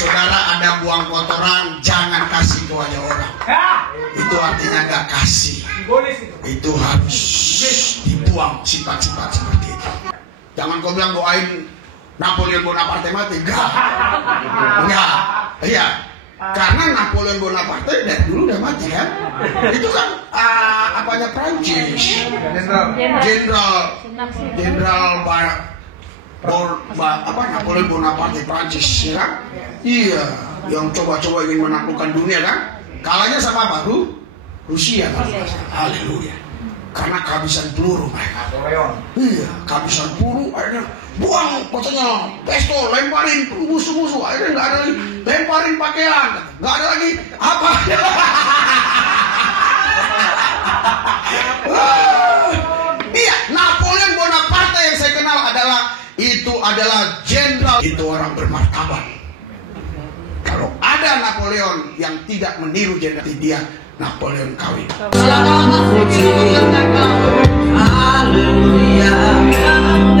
saudara ada buang kotoran, jangan kasih ke wajah orang. Itu artinya nggak kasih. Itu harus dibuang sifat-sifat seperti itu. Jangan kau bilang doain Napoleon Bonaparte mati. Enggak. Iya. Karena Napoleon Bonaparte dari dulu udah mati kan. Itu kan apanya Prancis. Jenderal Napoleon Bonaparte Prancis ya kan? Iya, yang coba-coba ingin menaklukkan dunia kan? Kalahnya sama apa? Rusia kan? Haleluya. Karena kehabisan peluru mereka. Iya, kehabisan peluru akhirnya buang katanya pistol, lemparin musuh-musuh, akhirnya nggak ada lagi, lemparin pakaian, nggak ada lagi apa. Iya, Napoleon Bonaparte yang saya kenal adalah jenderal, itu orang bermartabat. Kalau ada Napoleon yang tidak meniru jenderal, dia Napoleon kawin. Haleluya, haleluya,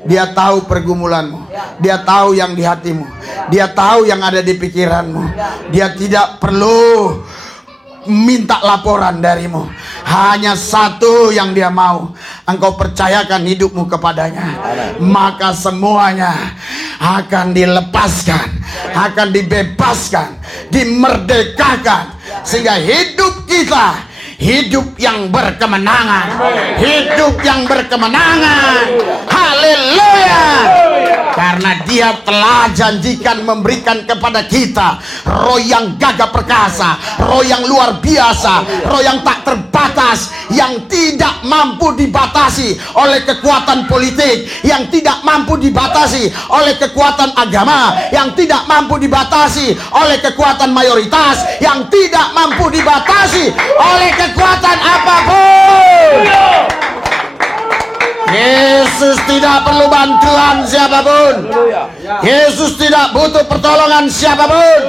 Dia tahu pergumulanmu. Dia tahu yang di hatimu. Dia tahu yang ada di pikiranmu. Dia tidak perlu minta laporan darimu. Hanya satu yang dia mau, engkau percayakan hidupmu kepadanya. Maka semuanya akan dilepaskan, akan dibebaskan, dimerdekakan. Sehingga hidup kita hidup yang berkemenangan. Hidup yang berkemenangan. Haleluya. Karena dia telah janjikan memberikan kepada kita roh yang gagah perkasa, roh yang luar biasa, roh yang tak terbatas, yang tidak mampu dibatasi oleh kekuatan politik, yang tidak mampu dibatasi oleh kekuatan agama, yang tidak mampu dibatasi oleh kekuatan mayoritas, yang tidak mampu dibatasi oleh kekuatan apapun. Yesus tidak perlu bantuan siapapun. Yesus tidak butuh pertolongan siapapun.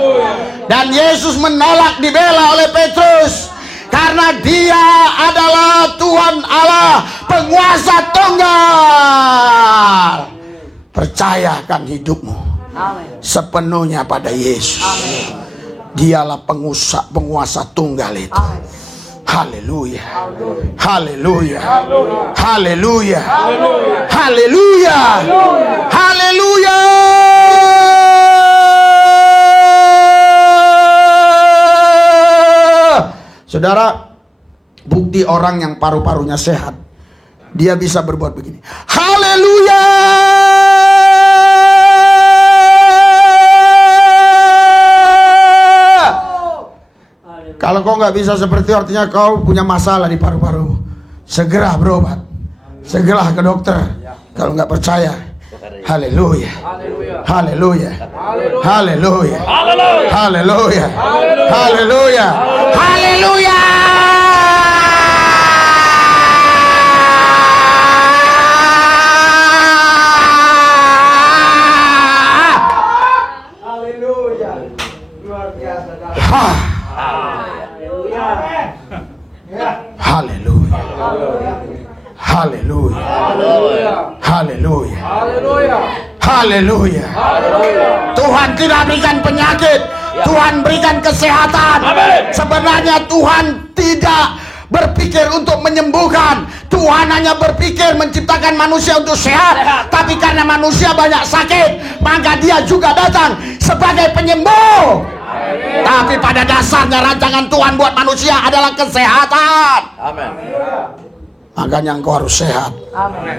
Dan Yesus menolak dibela oleh Petrus, karena dia adalah Tuhan Allah, penguasa tunggal. Percayakan hidupmu sepenuhnya pada Yesus. Dialah penguasa tunggal itu. Haleluya. Haleluya. Haleluya. Haleluya. Haleluya. Saudara, bukti orang yang paru-parunya sehat, dia bisa berbuat begini. Haleluya. Kalau kau nggak bisa seperti, artinya kau punya masalah di paru-paru. Segera berobat, segera ke dokter. Kalau nggak percaya, haleluya, haleluya, haleluya, haleluya, haleluya, haleluya. Haleluya. Haleluya. Haleluya. Haleluya. Tuhan tidak berikan penyakit, Tuhan berikan kesehatan. Sebenarnya Tuhan tidak berpikir untuk menyembuhkan. Tuhan hanya berpikir menciptakan manusia untuk sehat. Tapi karena manusia banyak sakit, maka dia juga datang sebagai penyembuh. Tapi pada dasarnya rancangan Tuhan buat manusia adalah kesehatan. Amin. Makanya engkau harus sehat. Amin.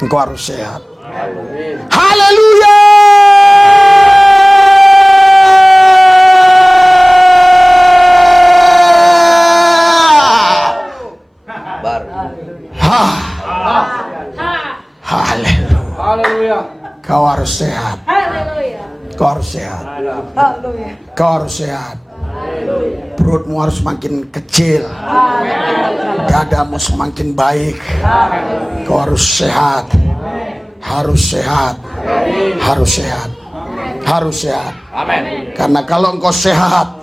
Engkau harus sehat. Haleluya. Haleluya. Kau harus sehat. Kau harus sehat. Kau harus sehat. Perutmu harus makin kecil, dadamu semakin baik. Kau harus sehat. Harus sehat. Harus sehat. Harus sehat. Karena kalau engkau sehat,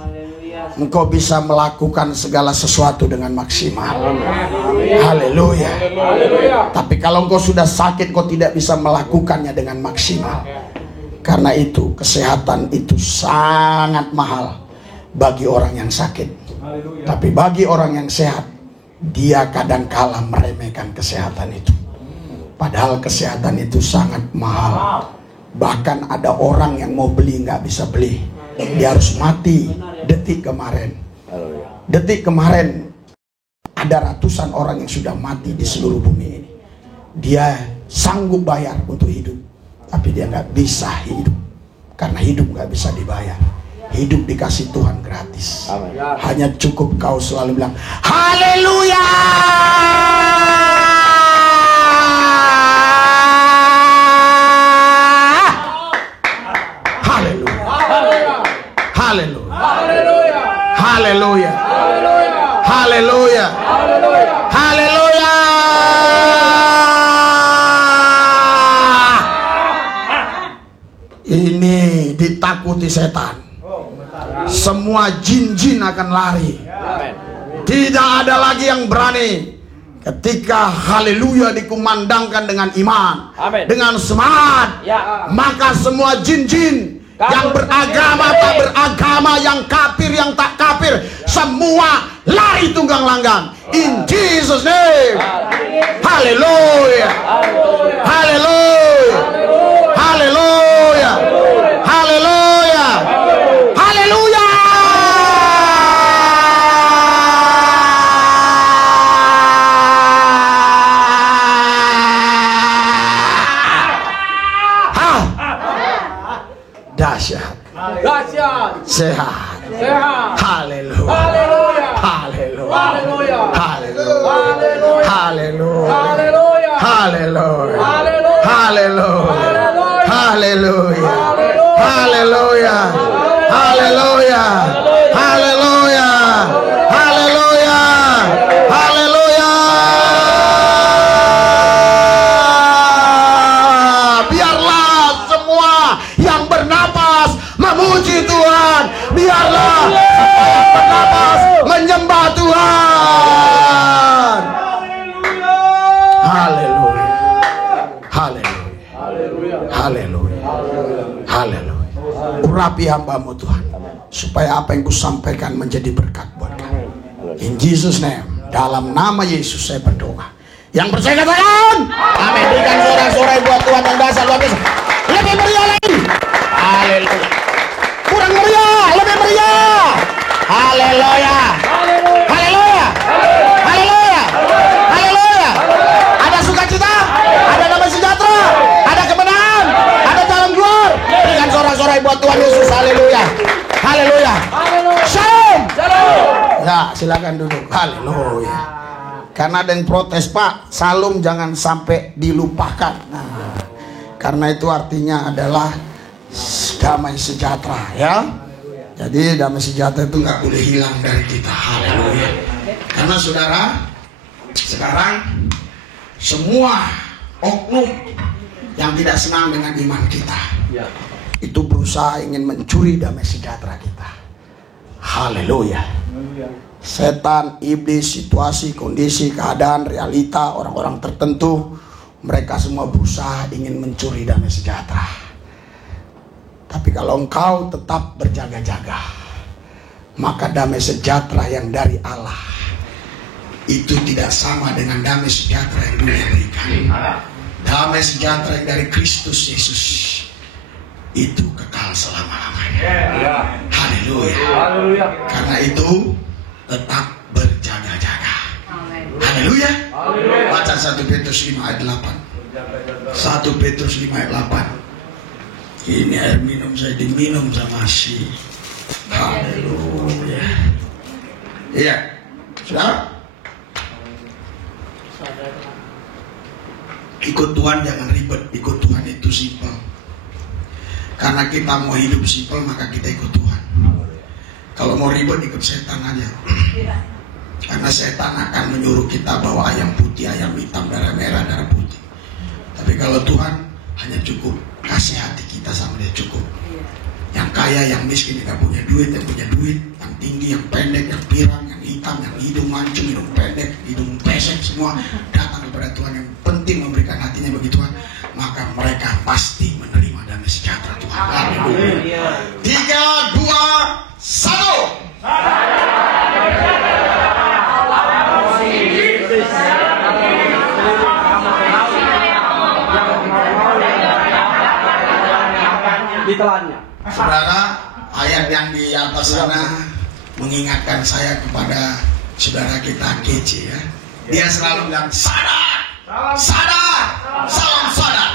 engkau bisa melakukan segala sesuatu dengan maksimal. Haleluya. Tapi kalau engkau sudah sakit, kau tidak bisa melakukannya dengan maksimal. Karena itu kesehatan itu sangat mahal bagi orang yang sakit. Tapi bagi orang yang sehat, dia kadangkala meremehkan kesehatan itu. Padahal kesehatan itu sangat mahal. Bahkan ada orang yang mau beli nggak bisa beli. Dia harus mati detik kemarin. Detik kemarin ada ratusan orang yang sudah mati di seluruh bumi ini. Dia sanggup bayar untuk hidup, tapi dia nggak bisa hidup. Karena hidup nggak bisa dibayar. Hidup dikasih Tuhan gratis. Amen. Hanya cukup kau selalu bilang haleluya. Haleluya. Haleluya. Haleluya. Haleluya. Haleluya. Ini ditakuti setan. Semua jin-jin akan lari. Tidak ada lagi yang berani. Ketika haleluya dikumandangkan dengan iman, Amin. dengan semangat, Ya. maka semua jin-jin yang beragama tak beragama, yang kafir yang tak kafir, semua lari tunggang langgang. In Jesus name. Haleluya. Haleluya. Haleluya. Haleluya. Haleluya. Dahsyat. Dahsyat. Sehat. Sehat. Haleluya. Haleluya. Haleluya. Haleluya. Haleluya. Haleluya. Haleluya. Haleluya. Haleluya. Haleluya. Haleluya. Haleluya. Haleluya. Haleluya. Haleluya. Haleluya. Haleluya. Biarlah semua yang bernapas memuji Tuhan. Biarlah semua yang bernapas menyembah Tuhan. Haleluya. Haleluya. Haleluya. Haleluya. Urapi hambamu Tuhan, supaya apa yang kusampaikan menjadi berkat buat kami. In Jesus name, dalam nama Yesus saya berdoa. Yang percaya katakan amin. Berikan sorak-sorai buat Tuhan yang dahsyat luar biasa. Lebih meriah lagi. Haleluya. Kurang meriah, lebih meriah. Haleluya. Haleluya. Haleluya. Haleluya. Ada sukacita, ada damai sejahtera, ada kemenangan, ada jalan keluar. Berikan sorak-sorai buat Tuhan Yesus. Haleluya. Haleluya. Shalom. Ya, silakan duduk. Haleluya. Karena ada yang protes, Pak, salam jangan sampai dilupakan. Nah, karena itu artinya adalah damai sejahtera, ya. Jadi damai sejahtera itu nggak boleh hilang dari kita. Haleluya. Karena saudara, sekarang semua oknum yang tidak senang dengan iman kita, itu berusaha ingin mencuri damai sejahtera kita. Haleluya. Setan, iblis, situasi, kondisi, keadaan, realita, orang-orang tertentu, mereka semua berusaha ingin mencuri damai sejahtera. Tapi kalau engkau tetap berjaga-jaga, maka damai sejahtera yang dari Allah itu tidak sama dengan damai sejahtera yang dunia berikan. Damai sejahtera yang dari Kristus Yesus itu kekal selama-lamanya. Haleluya. Karena itu tetap berjaga-jaga. Haleluya. Baca 1 Petrus 5 ayat 8. 1 Petrus 5 ayat 8. Ini air minum saya diminum sama si. Haleluya. Iya. Sudah? Ikut Tuhan jangan ribet. Ikut Tuhan itu simpel. Karena kita mau hidup simpel, maka kita ikut Tuhan. Kalau mau ribet ikut setan aja. Karena setan akan menyuruh kita bawa ayam putih, ayam hitam, darah merah, darah putih. Tapi kalau Tuhan hanya cukup kasih hati kita sama dia cukup. Yang kaya, yang miskin, yang punya duit, yang punya duit, yang tinggi, yang pendek, yang pirang, yang hitam, yang hidung mancung, hidung pendek, hidung pesek, semua datang kepada Tuhan. Yang penting memberikan hatinya bagi Tuhan, maka mereka pasti menerima damai sejahtera Tuhan. Haleluya. 3, 2, 1. Ditelannya. Saudara, ayat yang di atas sana mengingatkan saya kepada saudara kita Kece, ya. Dia selalu bilang sadar, sadar, salam sadar.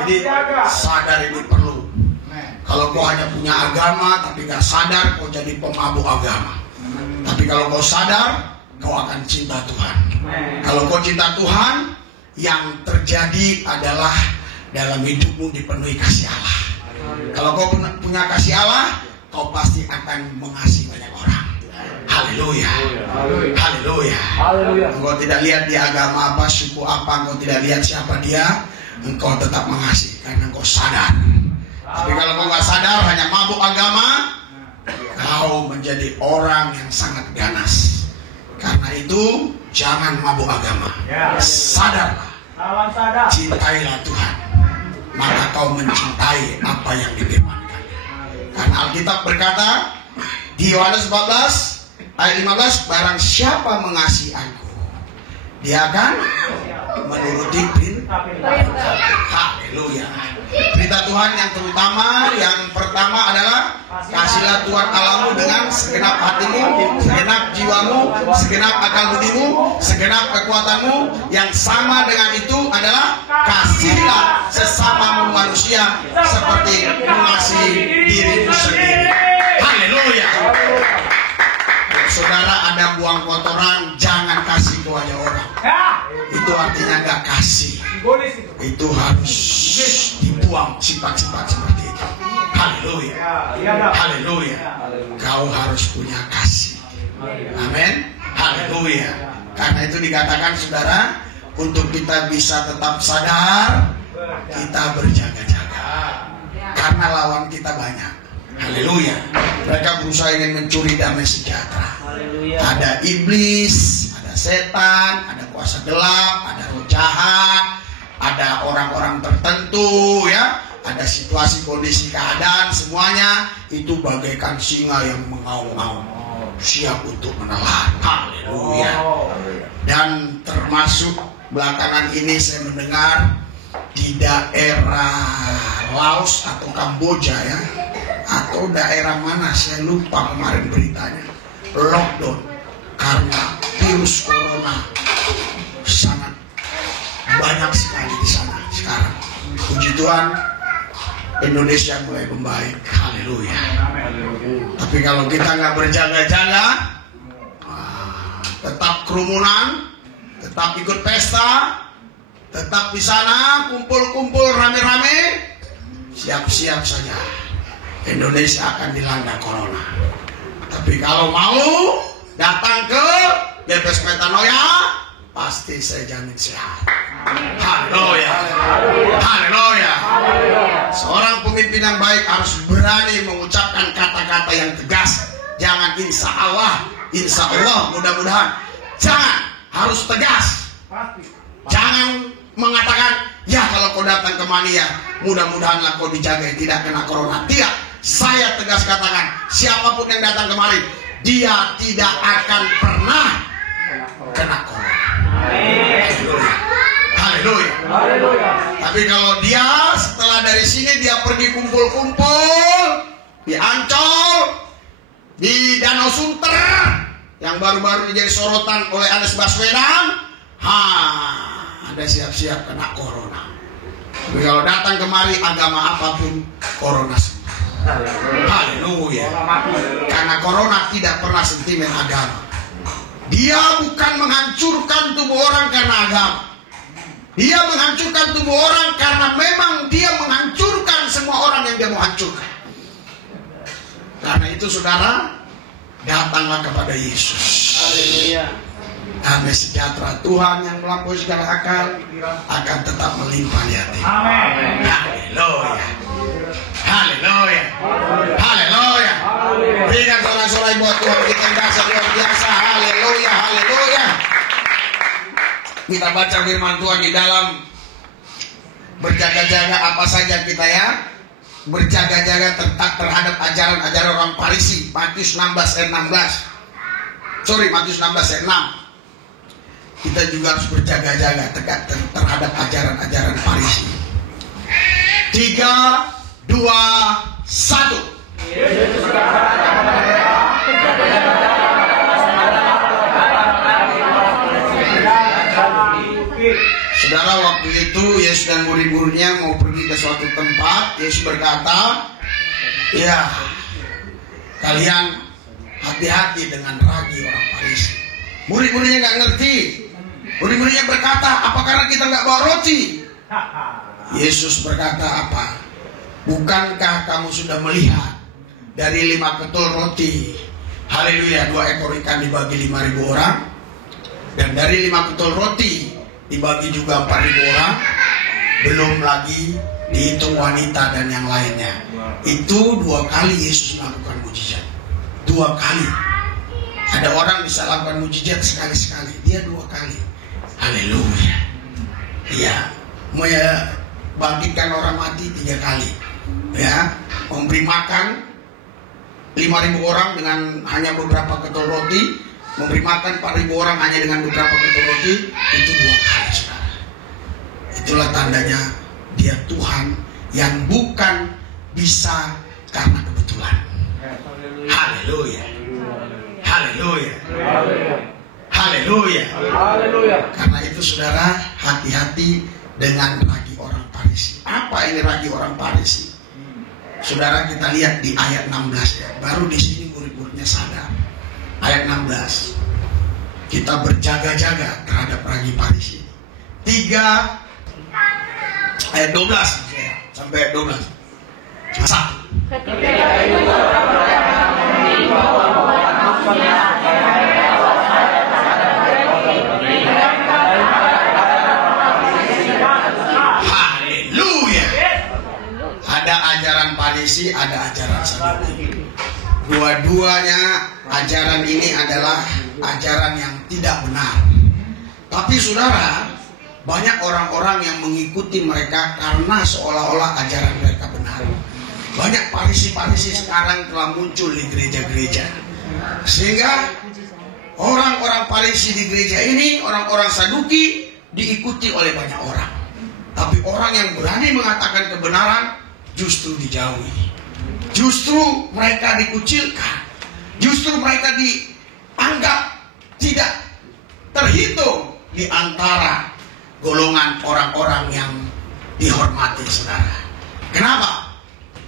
Jadi sadar ini perlu. Kalau kau hanya punya agama tapi gak sadar, kau jadi pemabuk agama. Tapi kalau kau sadar, kau akan cinta Tuhan. Kalau kau cinta Tuhan, yang terjadi adalah dalam hidupmu dipenuhi kasih Allah. Kalau kau punya kasih Allah, kau pasti akan mengasihi banyak orang. Haleluya. Haleluya. Engkau tidak lihat dia agama apa, suku apa, engkau tidak lihat siapa dia, engkau tetap mengasihi karena engkau sadar. Tapi kalau kau nggak sadar, hanya mabuk agama, kau menjadi orang yang sangat ganas. Karena itu jangan mabuk agama. Sadarlah, cintailah Tuhan, maka kau mencintai apa yang difirmankan. Karena Alkitab berkata di Yohanes 14 ayat 15, barang siapa mengasihi aku, dia akan menuruti perintah. Haleluya. Berita Tuhan yang terutama, yang pertama adalah kasihlah Tuhan Allahmu dengan segenap hatimu, segenap jiwamu, segenap akal budimu, segenap kekuatanmu. Yang sama dengan itu adalah kasihlah sesamamu manusia seperti mengasihi dirimu sendiri. Haleluya. Kalau saudara ada buang kotoran, jangan kasih ke wajah orang. Itu artinya nggak kasih. Itu harus dibuang sifat-sifat seperti itu. Haleluya. Haleluya. Kau harus punya kasih. Amin. Haleluya. Karena itu dikatakan saudara, untuk kita bisa tetap sadar, kita berjaga-jaga. Karena lawan kita banyak. Haleluya. Mereka berusaha ingin mencuri damai sejahtera. Ada iblis, ada setan, ada kuasa gelap, ada roh jahat, ada orang-orang tertentu, ya, ada situasi, kondisi, keadaan, semuanya itu bagaikan singa yang mengaum-ngaum, siap untuk menelan. Haleluya. Dan termasuk belakangan ini saya mendengar di daerah Laos atau Kamboja, ya, atau daerah mana saya lupa kemarin beritanya, lockdown karena virus corona sangat banyak sekali di sana sekarang. Puji Tuhan, Indonesia mulai membaik. Haleluya. Tapi kalau kita nggak berjaga-jaga, tetap kerumunan, tetap ikut pesta, tetap di sana kumpul-kumpul rame-rame, siap-siap saja Indonesia akan dilanda corona. Tapi kalau mau datang ke BPS Metanoia, pasti saya jamin sehat. Haleluya. Haleluya. Seorang pemimpin yang baik harus berani mengucapkan kata-kata yang tegas. Jangan insya Allah, mudah-mudahan. Jangan, harus tegas. Jangan mengatakan, ya kalau kau datang ke Mania, mudah-mudahanlah kau dijaga tidak kena corona. Tidak, saya tegas katakan, siapapun yang datang kemari, dia tidak akan pernah kena corona. Haleluya. Haleluya. Tapi kalau dia setelah dari sini dia pergi kumpul-kumpul di Ancol, di Danau Sunter yang baru-baru menjadi sorotan oleh Anies Baswedan, ada siap-siap kena corona. Tapi kalau datang kemari agama apapun, corona semua. Haleluya. Karena corona tidak pernah sentimen agama. Dia bukan menghancurkan tubuh orang karena agama. Dia menghancurkan tubuh orang karena memang dia menghancurkan semua orang yang dia mau hancurkan. Karena itu saudara, datanglah kepada Yesus. Haleluya. Damai sejahtera Tuhan yang melampaui segala akal akan tetap melimpah di hati. Amin. Haleluya. Haleluya. Haleluya. Berikan sorak-sorai buat Tuhan kita yang luar biasa. Haleluya. Haleluya. Kita baca firman Tuhan di dalam berjaga-jaga apa saja kita, ya. Berjaga-jaga terhadap ajaran-ajaran orang Farisi. Matius 16 ayat 16. Matius 16 ayat 6. Kita juga harus berjaga-jaga terhadap ajaran-ajaran Farisi. 3, 2, 1. Saudara, waktu itu Yesus dan murid-muridnya mau pergi ke suatu tempat. Yesus berkata, ya, kalian hati-hati dengan ragi orang Farisi. Murid-muridnya nggak ngerti. Murid-muridnya berkata, apa karena kita nggak bawa roti? Yesus berkata apa? Bukankah kamu sudah melihat dari 5 ketul roti? Haleluya, 2 ekor ikan dibagi 5.000 orang. Dan dari 5 ketul roti dibagi juga 4.000 orang. Belum lagi dihitung wanita dan yang lainnya. Itu 2 kali Yesus melakukan mujizat. 2 kali. Ada orang bisa lakukan mujizat sekali-sekali, dia 2 kali. Haleluya. Ya, bangkitkan orang mati 3 kali. Ya, memberi makan 5.000 orang dengan hanya beberapa ketol roti, memberi makan 4.000 orang hanya dengan beberapa ketol roti, itu 2 kali, saudara. Itulah tandanya dia Tuhan yang bukan bisa karena kebetulan. Haleluya. Haleluya. Haleluya. Haleluya. Karena itu saudara, hati-hati dengan ragi orang Farisi. Apa ini ragi orang Farisi? Saudara, kita lihat di ayat 16 ya. Baru di sini murid-muridnya sadar. Ayat 16. Kita berjaga-jaga terhadap ragi Farisi. 3 ayat 12 sampai ayat 12. 1. Haleluya. Ada ajaran Farisi, ada ajaran Saduki. Dua-duanya ajaran ini adalah ajaran yang tidak benar. Tapi saudara, banyak orang-orang yang mengikuti mereka karena seolah-olah ajaran mereka benar. Banyak Farisi-Farisi sekarang telah muncul di gereja-gereja, sehingga orang-orang Farisi di gereja ini, orang-orang Saduki, diikuti oleh banyak orang. Tapi orang yang berani mengatakan kebenaran justru dijauhi. Justru mereka dikucilkan. Justru mereka dianggap tidak terhitung di antara golongan orang-orang yang dihormati, saudara. Kenapa?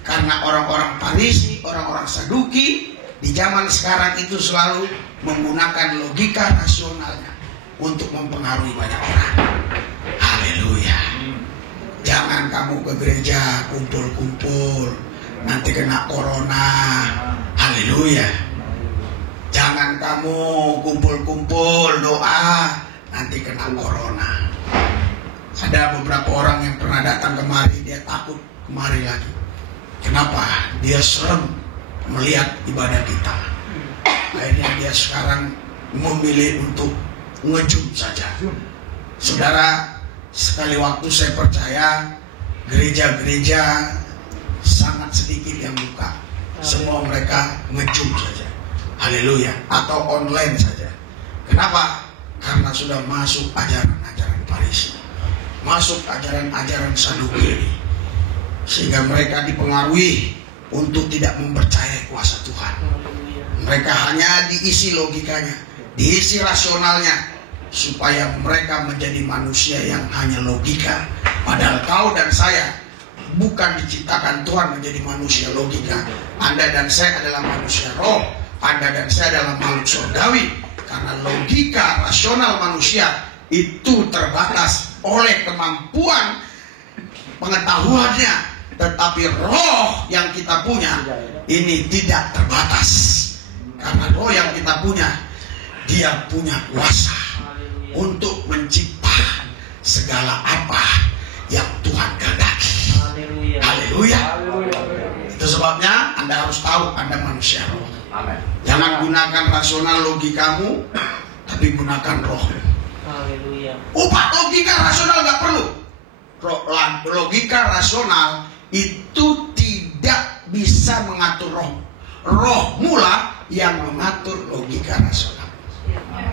Karena orang-orang Farisi, orang-orang Saduki di zaman sekarang itu selalu menggunakan logika rasionalnya untuk mempengaruhi banyak orang. Haleluya. Jangan kamu ke gereja kumpul-kumpul, nanti kena corona. Haleluya. Jangan kamu kumpul-kumpul doa, nanti kena corona. Ada beberapa orang yang pernah datang kemari, dia takut kemari lagi. Kenapa? Dia serem melihat ibadah kita. Akhirnya dia sekarang memilih untuk ngejum saja. Saudara, sekali waktu saya percaya gereja-gereja sangat sedikit yang buka. Semua mereka ngejum saja. Haleluya. Atau online saja. Kenapa? Karena sudah masuk ajaran-ajaran Farisi, masuk ajaran-ajaran Saduki ini, sehingga mereka dipengaruhi untuk tidak mempercayai kuasa Tuhan. Mereka hanya diisi logikanya, diisi rasionalnya, supaya mereka menjadi manusia yang hanya logika. Padahal kau dan saya bukan diciptakan Tuhan menjadi manusia logika. Anda dan saya adalah manusia roh. Anda dan saya adalah makhluk surgawi. Karena logika rasional manusia itu terbatas oleh kemampuan pengetahuannya. Tetapi roh yang kita punya ini tidak terbatas. Karena roh yang kita punya, dia punya kuasa untuk mencipta segala apa yang Tuhan kehendaki. Haleluya. Itu sebabnya Anda harus tahu Anda manusia roh. Jangan gunakan rasional logikamu, tapi gunakan roh. Upat logika rasional nggak perlu. Logika rasional itu tidak bisa mengatur roh. Roh mula yang mengatur logika rasional.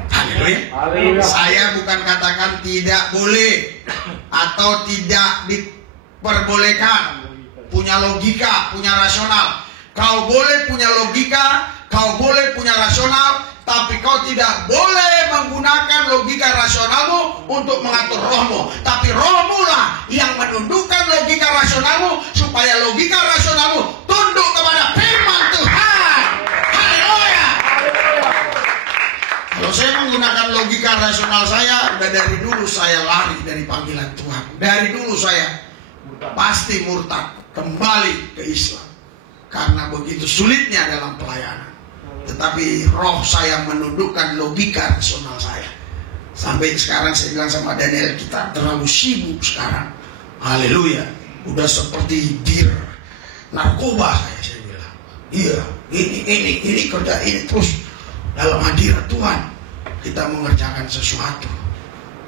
Haleluya. Saya bukan katakan tidak boleh atau tidak diperbolehkan punya logika, punya rasional. Kau boleh punya logika, kau boleh punya rasional, tapi kau tidak boleh menggunakan logika rasionalmu untuk mengatur rohmu. Tapi rohmu lah yang menundukkan logika rasionalmu, supaya logika rasionalmu tunduk kepada firman Tuhan. Haleluya. Kalau saya menggunakan logika rasional saya, udah dari dulu saya lari dari panggilan Tuhan. Dari dulu saya pasti murtad, kembali ke Islam. Karena begitu sulitnya dalam pelayanan. Tetapi roh saya menundukkan logika rasional saya. Sampai sekarang saya bilang sama Daniel, kita terlalu sibuk sekarang. Haleluya. Udah seperti bir narkoba saya bilang. Iya, ini kerja ini terus. dalam hadirat Tuhan kita mengerjakan sesuatu.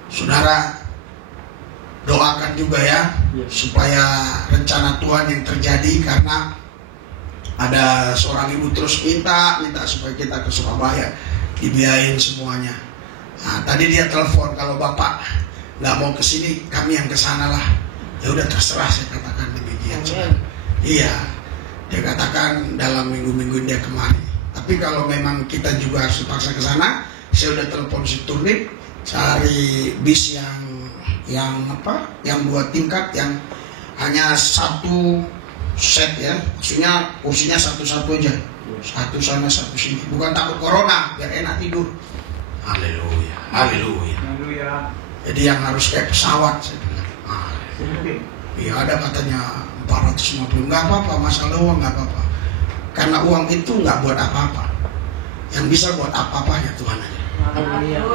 Saudara, doakan juga ya supaya rencana Tuhan yang terjadi, karena ada seorang ibu terus minta supaya kita ke Surabaya dibiayain semuanya. Nah, tadi dia telepon, kalau Bapak nggak mau kesini, kami yang kesana lah. Ya udah terserah, saya katakan demikian. Iya, dia katakan dalam minggu-minggu dia kemari. Tapi kalau memang kita juga harus dipaksa ke sana, saya udah telepon si Turnip cari bis yang 2 tingkat yang hanya 1 set ya, maksudnya kursinya satu-satu aja, satu sana satu sini, bukan takut corona, biar enak tidur. Haleluya, haleluya. Jadi yang harus kayak pesawat, saya bilang. Iya, ada katanya 450, nggak apa-apa, masalah uang nggak apa-apa, karena uang itu nggak buat apa-apa. Yang bisa buat apa-apa ya Tuhan aja.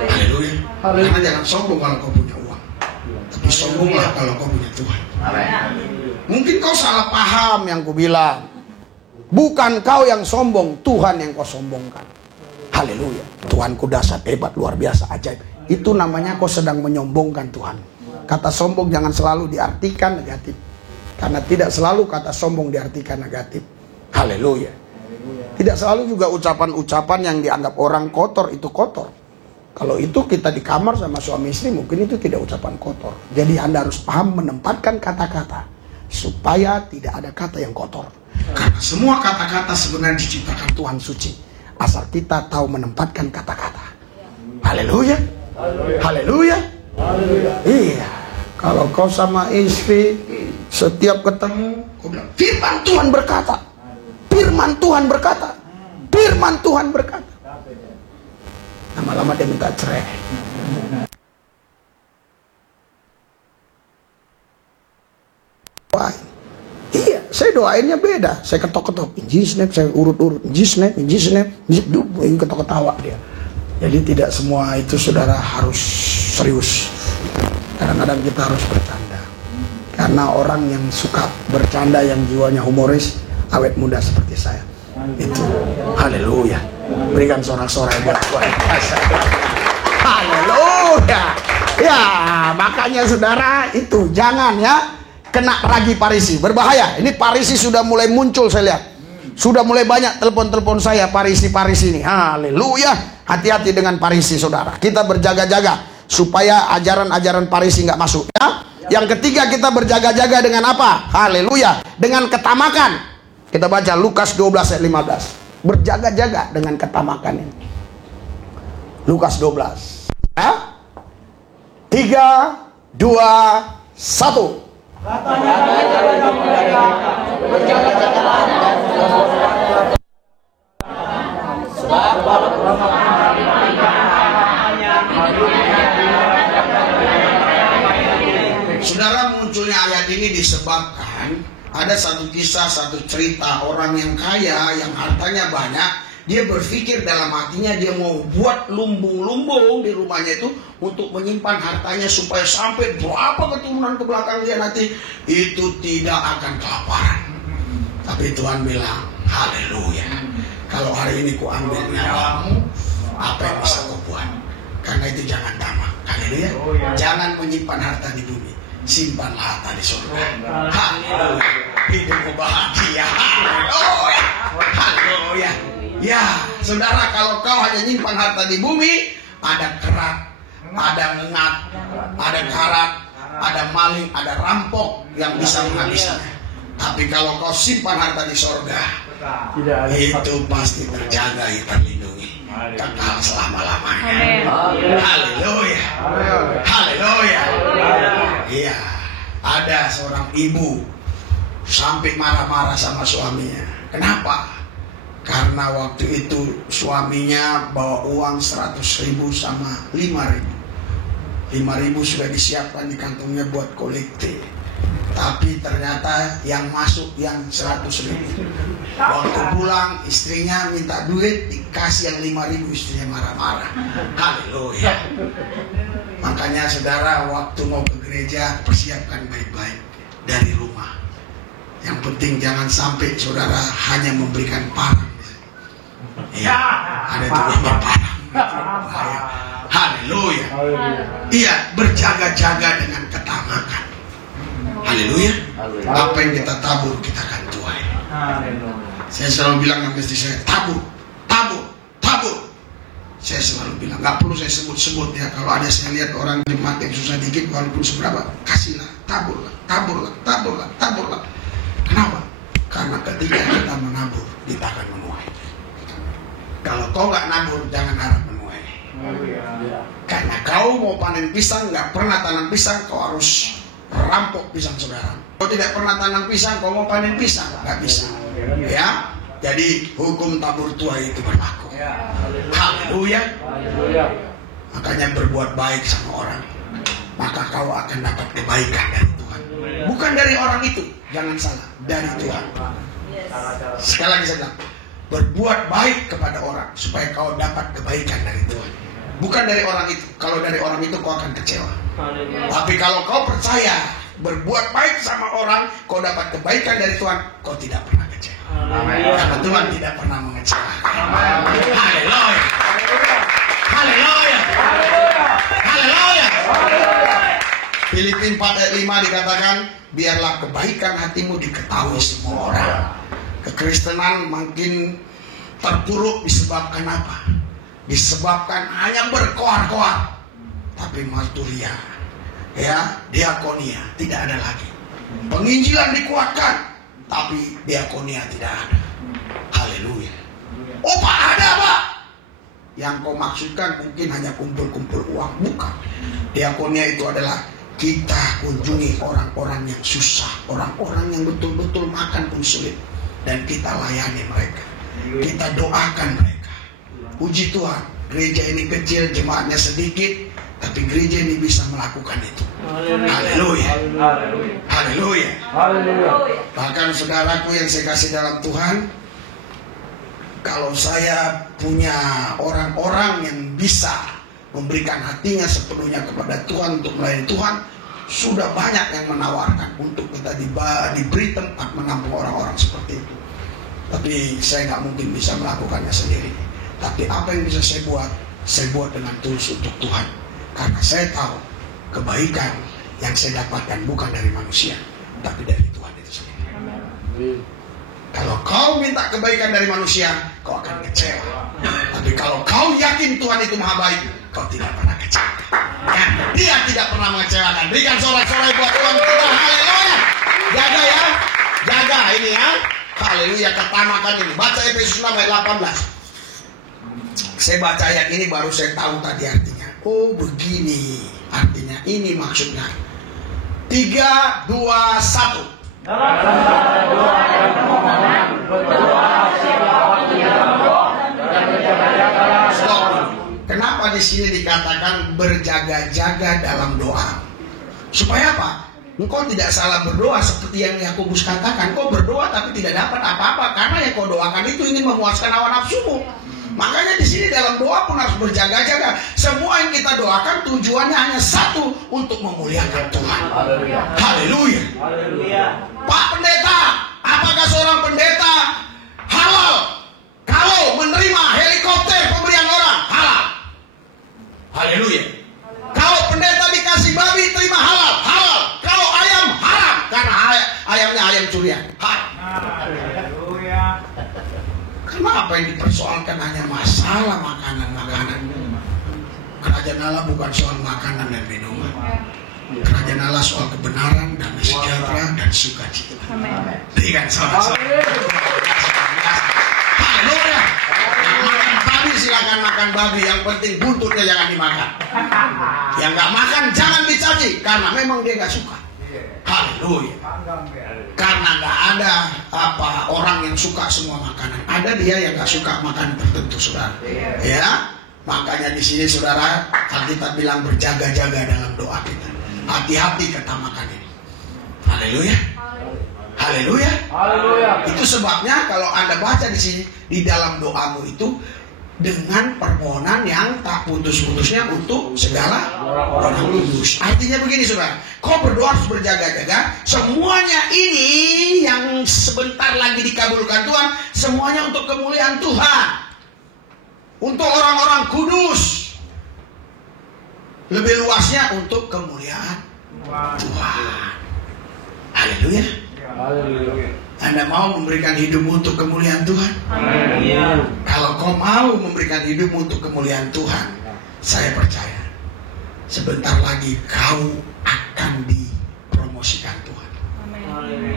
Haleluya. Karena jangan sombong kalau kau punya uang, tapi sombonglah kalau kau punya Tuhan. Mungkin kau salah paham yang ku bilang. Bukan kau yang sombong, Tuhan yang kau sombongkan. Haleluya. Tuhanku dahsyat, hebat, luar biasa, ajaib. Itu namanya kau sedang menyombongkan Tuhan. Kata sombong jangan selalu diartikan negatif, karena tidak selalu kata sombong diartikan negatif. Haleluya. Tidak selalu juga ucapan-ucapan yang dianggap orang kotor itu kotor. Kalau itu kita di kamar sama suami istri, mungkin itu tidak ucapan kotor. Jadi Anda harus paham menempatkan kata-kata supaya tidak ada kata yang kotor. Karena semua kata-kata sebenarnya diciptakan Tuhan suci, asal kita tahu menempatkan kata-kata. Haleluya. Haleluya. Iya. Kalau kau sama istri setiap ketemu kau bilang, firman Tuhan berkata, firman Tuhan berkata, firman Tuhan berkata, lama-lama dia minta cerai. Iya, saya doainnya beda. Saya ketok-ketok, in Jesus name, saya urut-urut, in Jesus name, in Jesus name, ini ketok-ketawa dia. Jadi tidak semua itu saudara harus serius. Kadang-kadang kita harus bercanda. Karena orang yang suka bercanda, yang jiwanya humoris, awet muda seperti saya. Itu, haleluya. Berikan sorak-sorai buat Tuhan. Haleluya. Ya, makanya saudara itu jangan ya kena ragi Parisi, berbahaya. Ini Parisi sudah mulai muncul, saya lihat. Sudah mulai banyak telepon-telepon saya Parisi ini. Haleluya. Hati-hati dengan Parisi, saudara. Kita berjaga-jaga supaya ajaran-ajaran Parisi nggak masuk. Ya. Yang ketiga, kita berjaga-jaga dengan apa? Haleluya. Dengan ketamakan. Kita baca Lukas 12 ayat 15. Berjaga-jaga dengan ketamakan ini. Lukas 12. Ya? 3, 2, 1. Saudara, munculnya ayat ini disebabkan ada satu kisah, satu cerita orang yang kaya, yang hartanya banyak. Dia berpikir dalam hatinya dia mau buat lumbung-lumbung di rumahnya itu untuk menyimpan hartanya supaya sampai berapa keturunan ke belakang dia nanti itu tidak akan kelaparan. Tapi Tuhan bilang, haleluya, kalau hari ini ku ambil nyawamu, apa yang bisa kau buat? Karena itu jangan tamak. Haleluya. Jangan menyimpan harta di bumi, simpanlah harta di surga. Haleluya. Hidupmu bahagia. Haleluya. Haleluya. Ya, saudara, kalau kau hanya nyimpan harta di bumi, ada kerat, ada ngengat, ada karat, ada maling, ada rampok yang bisa menghabisinya. Tapi kalau kau simpan harta di surga, itu pasti terjaga, terlindungi, kekal selama-lamanya. Haleluya. Haleluya. Iya, ada seorang ibu sampai marah-marah sama suaminya. Kenapa? Karena waktu itu suaminya bawa uang 100.000 sama 5.000. 5.000 sudah disiapkan di kantongnya buat kolektif. Tapi ternyata yang masuk yang 100.000. Waktu pulang istrinya minta duit, dikasih yang 5.000, istrinya marah-marah. Haleluya. Makanya saudara, waktu mau ke gereja persiapkan baik-baik dari rumah. Yang penting jangan sampai saudara hanya memberikan parang. Ya, Ada tulisnya parang. Bahaya. Haleluya. Iya, berjaga-jaga dengan ketamakan. Haleluya. Apa yang kita tabur kita akan tuai. Saya selalu bilang sama istri saya, tabur. Saya selalu bilang, nggak perlu saya sebut-sebut ya. Kalau ada saya lihat orang jemaat yang susah dikit, walaupun seberapa, kasihlah, taburlah. Kenapa? Karena ketika kita menabur, kita akan menuai. Kalau kau nggak nabur, jangan harap menuai. Karena kau mau panen pisang, nggak pernah tanam pisang, kau harus rampok pisang saudara. Kau tidak pernah tanam pisang, kau mau panen pisang, nggak bisa. Ya, jadi hukum tabur tuai itu berlaku. Haleluya. Makanya berbuat baik sama orang, maka kau akan dapat kebaikan dari Tuhan. Bukan dari orang itu, jangan salah, dari Tuhan. Sekali lagi saya bilang, berbuat baik kepada orang supaya kau dapat kebaikan dari Tuhan. Bukan dari orang itu. Kalau dari orang itu kau akan kecewa. Tapi kalau kau percaya berbuat baik sama orang, kau dapat kebaikan dari Tuhan, kau tidak pernah kecewa. Karena Tuhan tidak pernah mengecewakan. Haleluya. Filipi 4 ayat 5 dikatakan, biarlah kebaikan hatimu diketahui semua orang. Kekristenan makin terpuruk disebabkan apa? Disebabkan hanya berkoar-koar, tapi marturia, ya, diakonia tidak ada lagi. Penginjilan dikuatkan, tapi diakonia tidak ada. Haleluya. Oh Pak, ada Pak. Yang kau maksudkan mungkin hanya kumpul-kumpul uang. Bukan. Diakonia itu adalah kita kunjungi orang-orang yang susah, orang-orang yang betul-betul makan pun sulit, dan kita layani mereka. Kita doakan mereka. Puji Tuhan, gereja ini kecil, jemaatnya sedikit, tapi gereja ini bisa melakukan itu. Haleluya. Haleluya. Bahkan saudaraku yang saya kasih dalam Tuhan, kalau saya punya orang-orang yang bisa memberikan hatinya sepenuhnya kepada Tuhan untuk melayani Tuhan, sudah banyak yang menawarkan untuk kita diberi tempat menampung orang-orang seperti itu. Tapi saya nggak mungkin bisa melakukannya sendiri. Tapi apa yang bisa saya buat dengan tulus untuk Tuhan. Karena saya tahu kebaikan yang saya dapatkan bukan dari manusia, tapi dari Tuhan itu sendiri. Kalau kau minta kebaikan dari manusia, kau akan kecewa. Tapi kalau kau yakin Tuhan itu maha baik, kau tidak pernah kecewa. Ya, dia tidak pernah mengecewakan. Berikan sorak-sorai buat Tuhan kita. Haleluya. Jaga ya. Jaga ini ya. Haleluya, ketamakan ini. Baca Efesus 6 ayat 18. Saya baca ayat ini baru saya tahu tadi artinya. Oh begini artinya. Ini maksudnya. 3, 2, 1. Stop. Kenapa di sini dikatakan berjaga-jaga dalam doa? Supaya apa? Engkau tidak salah berdoa seperti yang Yakobus katakan. Kau berdoa tapi tidak dapat apa-apa karena yang kau doakan itu ingin memuaskan hawa nafsumu. Makanya di sini dalam doa pun harus berjaga-jaga. Semua yang kita doakan tujuannya hanya satu, untuk memuliakan Tuhan. Haleluya. Pak Pendeta, apakah seorang pendeta halal kalau menerima helikopter pemberian orang? Halal. Haleluya. Kalau pendeta dikasih babi, terima halal. Halal. Kalau ayam, haram. Karena ayamnya ayam curian. Haleluya. Kenapa yang dipersoalkan hanya masalah makanan-makanan? Kerajaan Allah bukan soal makanan dan minuman. Kerajaan Allah soal kebenaran, damai sejahtera, dan sukacita. Berikan sorak-sorai. Haleluya. Makan babi silakan makan babi, yang penting buntutnya jangan dimakan. Yang nggak makan jangan dicaci, karena memang dia nggak suka. Haleluya. Karena nggak ada orang yang suka semua makanan. Ada dia yang nggak suka makan tertentu, saudara. Ya, makanya di sini saudara, Alkitab bilang berjaga-jaga dalam doa kita. Hati-hati ketamakan ini. Haleluya. Haleluya. Haleluya. Itu sebabnya kalau Anda baca di sini, di dalam doamu itu dengan permohonan yang tak putus-putusnya untuk segala orang kudus. Artinya begini saudara, kau berdoa harus berjaga-jaga. Semuanya ini yang sebentar lagi dikabulkan Tuhan, semuanya untuk kemuliaan Tuhan. untuk orang-orang kudus. Lebih luasnya untuk kemuliaan Tuhan. Haleluya. Anda mau memberikan hidupmu untuk kemuliaan Tuhan? Kalau kau mau memberikan hidupmu untuk kemuliaan Tuhan, saya percaya sebentar lagi kau akan dipromosikan Tuhan.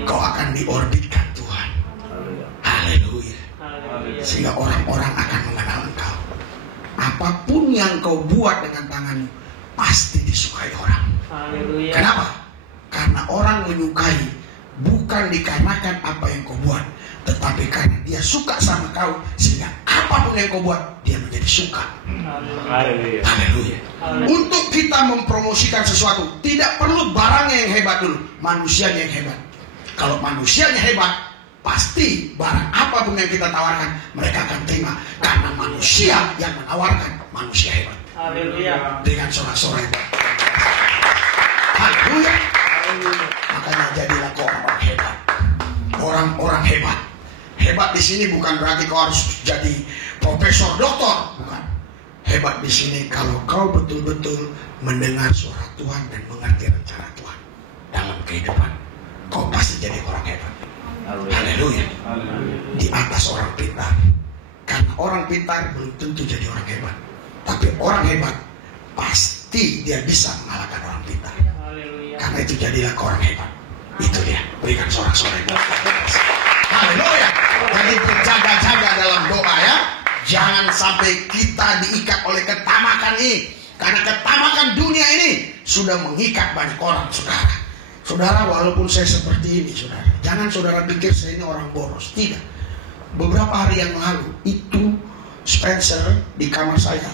Kau akan diorbitkan Tuhan. Haleluya. Sehingga orang-orang akan mengenal engkau. Apapun yang kau buat dengan tanganmu pasti disukai orang. Kenapa? Karena orang menyukai bukan dikarenakan apa yang kau buat, tetapi karena dia suka sama kau, sehingga apapun yang kau buat dia menjadi suka. Haleluya. Untuk kita mempromosikan sesuatu tidak perlu barangnya yang hebat dulu, manusianya yang hebat. Kalau manusianya hebat, pasti barang apapun yang kita tawarkan mereka akan terima, karena manusia yang menawarkan manusia hebat. Dengan sorak-sorai. Haleluya. Makanya jadilah kau orang hebat. Orang-orang hebat. Hebat di sini bukan berarti kau harus jadi profesor, doktor, bukan. Hebat di sini kalau kau betul-betul mendengar suara Tuhan dan mengerti rencana Tuhan dalam kehidupan, kau pasti jadi orang hebat. Haleluya. Di atas orang pintar. Karena orang pintar belum tentu jadi orang hebat. Tapi orang hebat pasti dia bisa mengalahkan orang pintar. Karena itu jadilah orang hebat. Itu dia. Berikan sorak-sorai. Haleluya. Jadi berjaga-jaga dalam doa ya. Jangan sampai kita diikat oleh ketamakan ini. Karena ketamakan dunia ini sudah mengikat banyak orang, saudara. Saudara, walaupun saya seperti ini, saudara, jangan saudara pikir saya ini orang boros. Tidak. Beberapa hari yang lalu itu Spencer di kamar saya.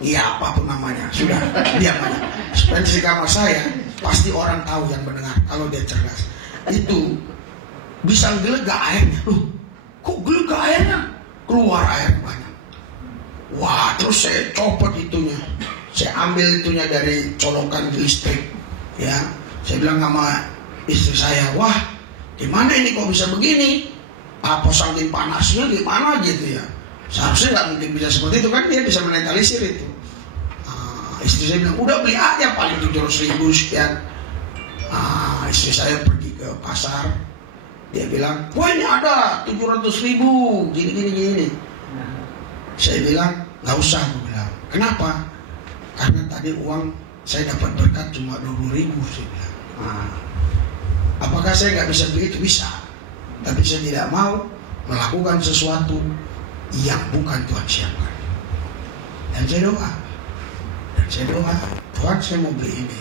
Iya, apapun namanya, sudah diam aja. Spencer di kamar saya, pasti orang tahu yang mendengar kalau dia cerdas. Itu bisa gelega airnya. Loh, kok gelega airnya? Keluar air banyak. Wah, terus saya copot itunya. Saya ambil itunya dari colokan listrik. Ya, saya bilang sama istri saya, wah, gimana ini kok bisa begini? Apa saking panasnya gimana gitu ya? Seharusnya nggak mungkin bisa seperti itu kan, dia bisa menetralisir itu. Istri saya bilang, udah beli aja paling 700.000 sekian. Istri saya pergi ke pasar, dia bilang, wah ini ada 700.000 gini. Saya bilang, nggak usah, gue bilang. Kenapa? Karena tadi uang saya dapat berkat cuma 20.000, saya bilang. Apakah saya nggak bisa begitu? Bisa. Tapi saya tidak mau melakukan sesuatu yang bukan Tuhan siapkan. Dan saya doa, Tuhan saya mau beli ini.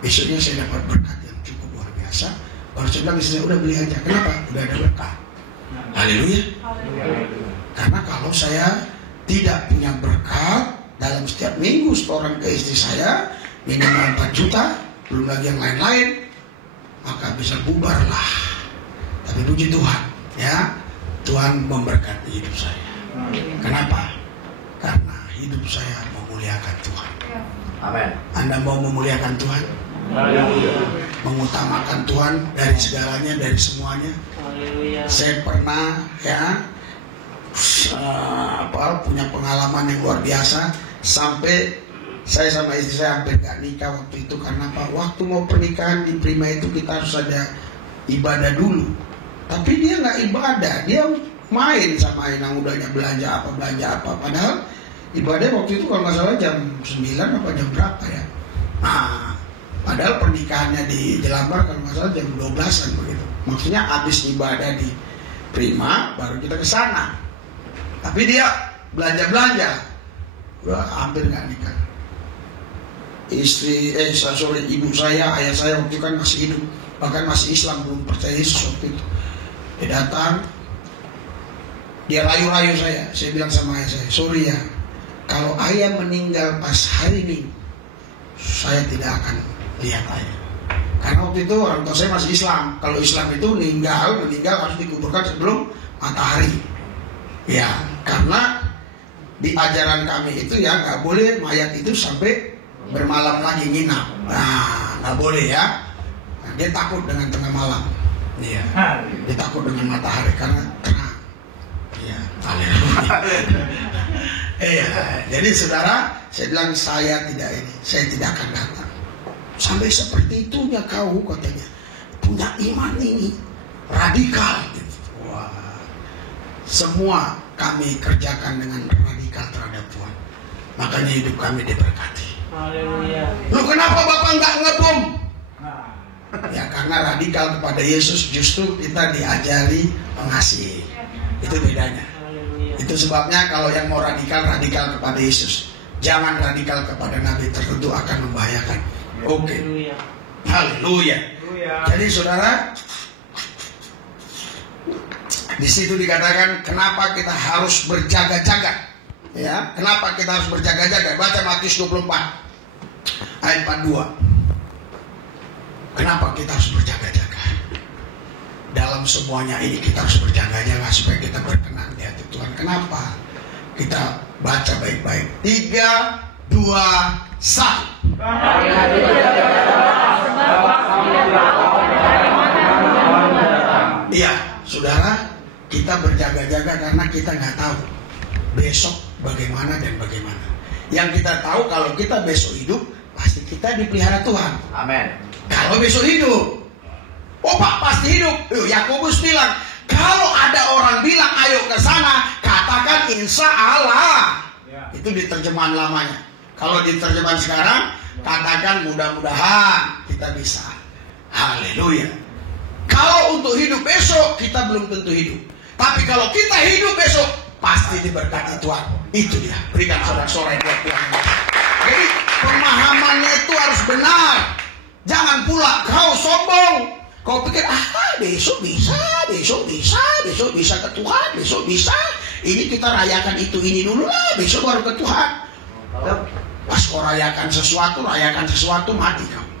Besoknya saya dapat berkat yang cukup luar biasa. Baru saya bilang, saya udah beli aja. Kenapa? Udah ada berkat. Haleluya. Karena kalau saya tidak punya berkat dalam setiap minggu setoran ke istri saya minimal 4 juta, belum lagi yang lain-lain, maka bisa bubarlah. Tapi puji Tuhan, ya, Tuhan memberkati hidup saya. Kenapa? Karena hidup saya memuliakan Tuhan. Amin. Anda mau memuliakan Tuhan? Mengutamakan Tuhan dari segalanya, dari semuanya. Saya pernah punya pengalaman yang luar biasa. Sampai saya sama istri saya hampir gak nikah waktu itu. Karena apa? Waktu mau pernikahan di Prima itu kita harus ada ibadah dulu. Tapi dia gak ibadah, dia main sama inang mudanya, belanja apa. Padahal ibadah waktu itu kalau nggak salah jam 9 apa jam berapa ya. Padahal pernikahannya di Jelambar kalau nggak salah jam 12an begitu. Maksudnya habis ibadah di Prima baru kita ke sana. Tapi dia belanja, udah hampir nggak nikah. Ibu saya, ayah saya waktu itu kan masih hidup, bahkan masih Islam, belum percaya Yesus waktu itu. Dia datang, dia rayu-rayu saya. Saya bilang sama ayah saya, sorry ya, kalau ayah meninggal pas hari Minggu, saya tidak akan lihat ayah. Karena waktu itu orang tua saya masih Islam. Kalau Islam itu meninggal harus dikuburkan sebelum matahari. Ya, karena di ajaran kami itu ya nggak boleh mayat itu sampai bermalam lagi nginap. Nah, nggak boleh ya. Nah, dia takut dengan tengah malam. Iya. Dia takut dengan matahari karena terang. Iya. Iya, jadi saudara, saya bilang saya tidak akan datang. Sampai seperti itunya kau katanya, punya iman ini radikal. Gitu. Wah, semua kami kerjakan dengan radikal terhadap Tuhan. Makanya hidup kami diberkati. Haleluya. Lu kenapa Bapak nggak ngebom? Ya karena radikal kepada Yesus justru kita diajari mengasihi. Itu bedanya. Itu sebabnya kalau yang mau radikal kepada Yesus. Jangan radikal kepada nabi tertentu, akan membahayakan. Oke. Haleluya. Jadi saudara, di situ dikatakan kenapa kita harus berjaga-jaga. Ya, kenapa kita harus berjaga-jaga? Baca Matius 24 ayat 42. Kenapa kita harus berjaga-jaga? Dalam semuanya ini kita harus berjaga-jaga supaya kita berkenan di hati Tuhan. Kenapa? Kita baca baik-baik. 3, 2, 1. Iya, saudara, kita berjaga-jaga karena kita nggak tahu besok bagaimana dan bagaimana. Yang kita tahu kalau kita besok hidup, pasti kita dipelihara Tuhan. Amin. Kalau besok hidup, oh Pak pasti hidup. Yakobus bilang, kalau ada orang bilang ayo ke sana, katakan insya Allah. Itu di terjemahan lamanya. Kalau di terjemahan sekarang, katakan mudah-mudahan kita bisa. Haleluya. Kalau untuk hidup besok, kita belum tentu hidup. Tapi kalau kita hidup besok, pasti diberkati Tuhan. Itu dia. Berikan sorak-sorai buat Tuhan. Jadi pemahamannya itu harus benar. Jangan pula kau sombong. Kau pikir besok bisa ke Tuhan, besok bisa. Ini kita rayakan ini dulu lah, besok baru ke Tuhan. Pas kau rayakan sesuatu mati kamu.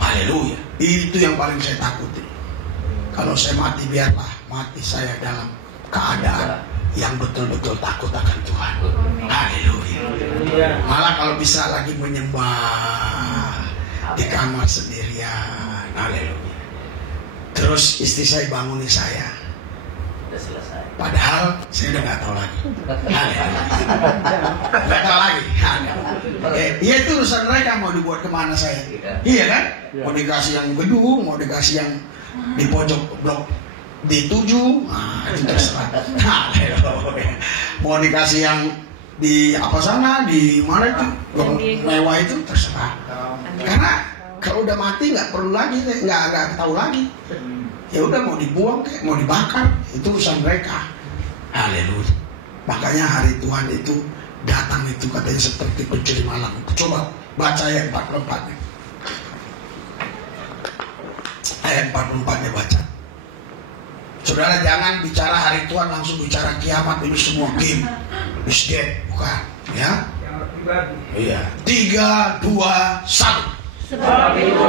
Haleluya. Itu yang paling saya takuti. Kalau saya mati, biarlah mati saya dalam keadaan yang betul-betul takut akan Tuhan. Haleluya. Malah kalau bisa lagi menyembah di kamar sendirian. Haleluya. Terus istri saya bangunin saya. Padahal saya udah gak tahu lagi. Gak tahu lagi. Ya itu urusan mereka mau dibuat kemana saya. Iya kan? Mau dikasih yang gedung, mau dikasih yang di pojok blok D7, itu terserah. Mau dikasih yang di apa sana, di mana itu, blok mewah itu terserah. Karena kalau udah mati nggak perlu lagi, nggak tahu lagi. Ya udah mau dibuang kayak mau dibakar, itu urusan mereka. Haleluya. Makanya hari Tuhan itu datang itu katanya seperti pencuri malam. Coba baca ayat 44-nya. Ayat 44-nya baca. Saudara jangan bicara hari Tuhan langsung bicara kiamat, ini semua game. Is dead, bukan, ya? Iya. 3, 2, 1. Sebab itu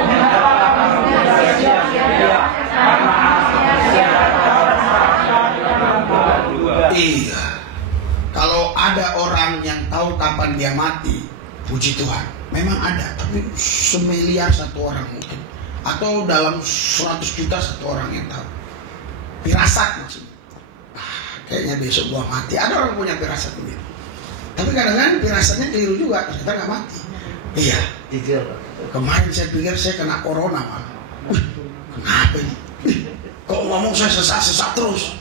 iya. Kalau ada orang yang tahu kapan dia mati, puji Tuhan, memang ada, tapi semiliar satu orang mungkin, atau dalam 100 juta satu orang yang tahu. Firasat maksudnya. Kayaknya besok gua mati. Ada orang punya firasat begitu. Tapi kadang-kadang firasatnya keliru juga, ternyata nggak mati. Iya. Kemarin saya pikir saya kena corona malah. Kenapa ini? Kok ngomong saya sesak-sesak terus?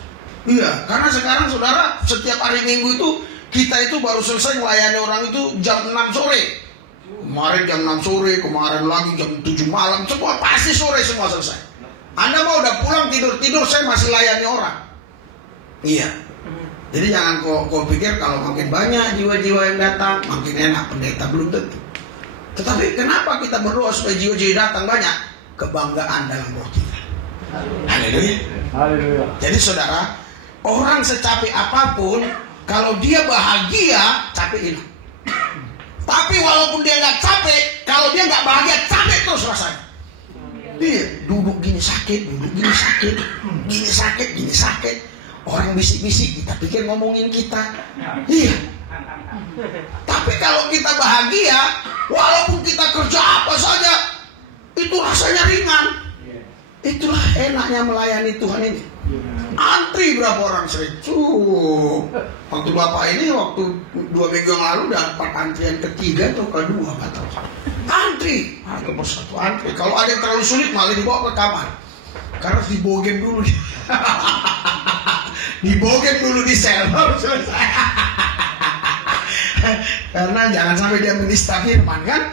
Iya, karena sekarang saudara setiap hari Minggu itu kita itu baru selesai melayani orang itu jam 6 sore. Kemarin jam 6 sore, kemarin lagi jam 7 malam, semua pasti sore semua selesai. Anda mau udah pulang tidur-tidur, saya masih layani orang. Iya. Jadi jangan kau pikir kalau makin banyak jiwa-jiwa yang datang, makin enak pendeta, belum tentu. Tetapi kenapa kita berdoa supaya jiwa-jiwa datang banyak? Kebanggaan dalam roh kita. Haleluya. Jadi saudara, orang secapek apapun, kalau dia bahagia, capek hilang. Tapi walaupun dia nggak capek, kalau dia nggak bahagia, capek terus rasanya. Dia duduk gini sakit, gini sakit. Orang bisik-bisik, kita pikir ngomongin kita. Iya. Tapi kalau kita bahagia, walaupun kita kerja apa saja, itu rasanya ringan. Itulah enaknya melayani Tuhan ini. Antri berapa orang seribu. Waktu bapak ini waktu 2 minggu yang lalu dapat antrian ketiga atau kedua, nggak tahu. Antri, satu persatu antri. Kalau ada yang terlalu sulit malah dibawa ke kamar. Karena harus dibogem dulu. Dibogem dulu di sel baru selesai. Karena jangan sampai dia menista firman kan.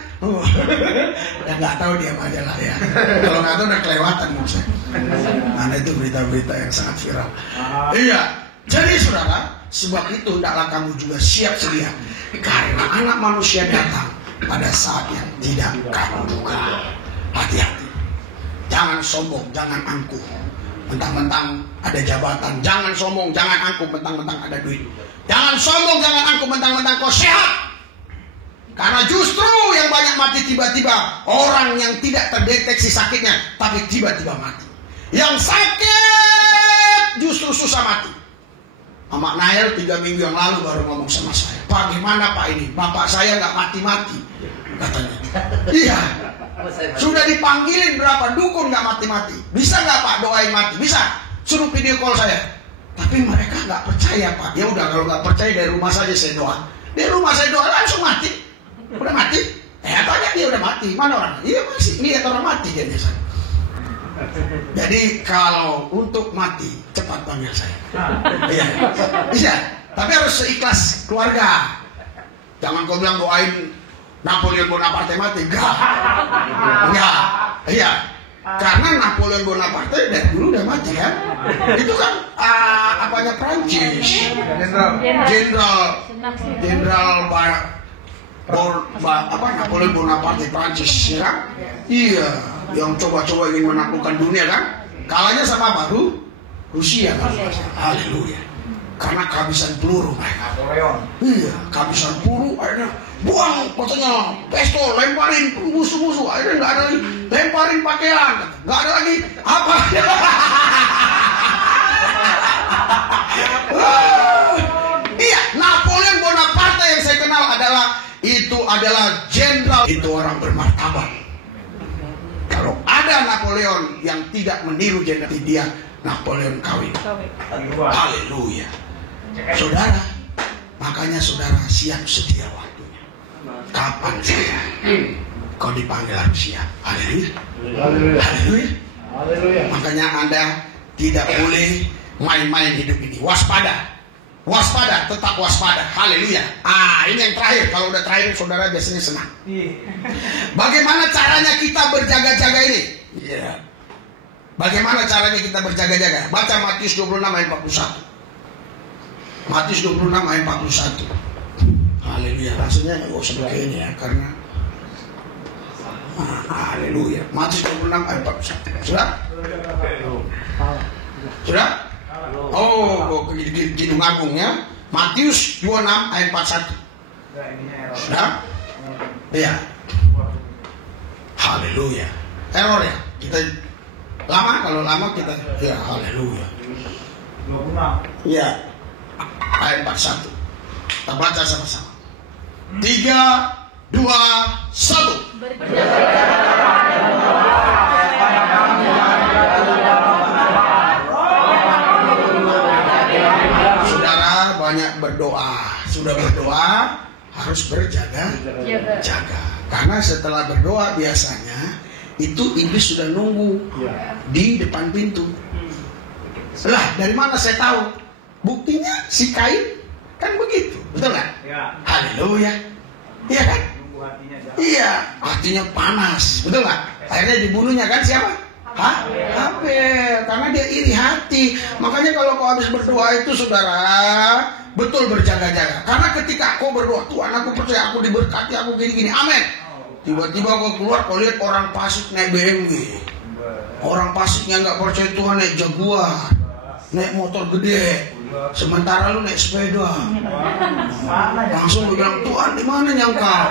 Ya nggak tahu dia aja lah ya. Kalau nggak tahu udah kelewatan maksudnya. Mana itu berita-berita yang sangat viral. Iya. Jadi saudara, sebab itu hendaklah kamu juga siap sedia. Karena anak manusia datang pada saat yang tidak kamu duga. Hati-hati. Jangan sombong, jangan angkuh. Mentang-mentang ada jabatan, jangan sombong, jangan angkuh. Mentang-mentang ada duit. Jangan sombong, jangan angkuh. Mentang-mentang kau sehat. Karena justru yang banyak mati tiba-tiba orang yang tidak terdeteksi sakitnya, tapi tiba-tiba mati. Yang sakit justru susah mati. Mama Nael 3 minggu yang lalu baru ngomong sama saya, "Pak, gimana Pak ini? Bapak saya nggak mati-mati," katanya. Iya. Sudah dipanggilin berapa dukun nggak mati-mati. Bisa nggak Pak doain mati? Bisa. Suruh video call saya. Tapi mereka nggak percaya Pak. Ya udah, kalau nggak percaya dari rumah saja saya doa. Dari rumah saya doa langsung mati. Udah mati? Tanya dia udah mati. Mana orang? Iya masih. Lihat orang mati dia biasa. Jadi kalau untuk mati cepat panggil saya. Iya. Bisa. Tapi harus seikhlas keluarga. Jangan kau bilang doain Napoleon Bonaparte mati. Enggak. Enggak. Iya. Karena Napoleon Bonaparte dari dulu udah mati kan. Itu kan apanya Prancis. Jenderal Napoleon Bonaparte Prancis ya kan? Iya, yang coba-coba ingin menaklukkan dunia kan? Kalahnya sama apa? Rusia kan? Haleluya. Karena kehabisan peluru mereka. Iya, kehabisan peluru akhirnya buang katanya pistol, lemparin musuh-musuh, akhirnya nggak ada lagi, lemparin pakaian, nggak ada lagi apa? Iya, Napoleon Bonaparte yang saya kenal adalah jenderal, itu orang bermartabat. Kalau ada Napoleon yang tidak meniru jenderal, dia Napoleon kawin. Haleluya. Saudara, makanya saudara siap sedia waktunya. Kapan saya? Kau dipanggil harus siap. Haleluya. Haleluya. Makanya Anda tidak boleh main-main hidup ini. Waspada. Waspada, tetap waspada. Haleluya. Ini yang terakhir. Kalau udah terakhir saudara biasanya senang. Bagaimana caranya kita berjaga-jaga ini? Yeah. Bagaimana caranya kita berjaga-jaga? Baca Matius 26 ayat 41. Matius 26 ayat 41. Haleluya. Rasanya nggak usah pakai ini ya, karena haleluya. Matius 26 ayat 41. Sudah? Sudah? Oh, Kidung Agung ya. Matius 26 ayat 41. Sudah? Iya. Haleluya. Error ya. Kita lama, kalau lama kita ya haleluya. Ya. Ayat 41. Kita baca sama-sama. 3, 2, 1. Saudara banyak berdoa. Sudah berdoa harus berjaga-jaga. Karena setelah berdoa biasanya itu iblis sudah nunggu di depan pintu. Lah, dari mana saya tahu? Buktinya si Kain kan begitu, betul nggak? Ya. Haleluya, iya kan? Iya, hatinya panas, betul nggak? Akhirnya dibunuhnya kan siapa? Habel, karena dia iri hati. Makanya kalau kau habis berdoa itu saudara, betul berjaga-jaga. Karena ketika kau berdoa, Tuhan aku percaya, aku diberkati, aku gini-gini, amin. Tiba-tiba kau keluar, kau lihat orang fasik naik BMW. Orang fasiknya nggak percaya Tuhan naik Jaguar, naik motor gede. Sementara lu naik sepeda. Langsung lu bilang, Tuhan di mana nyangkau?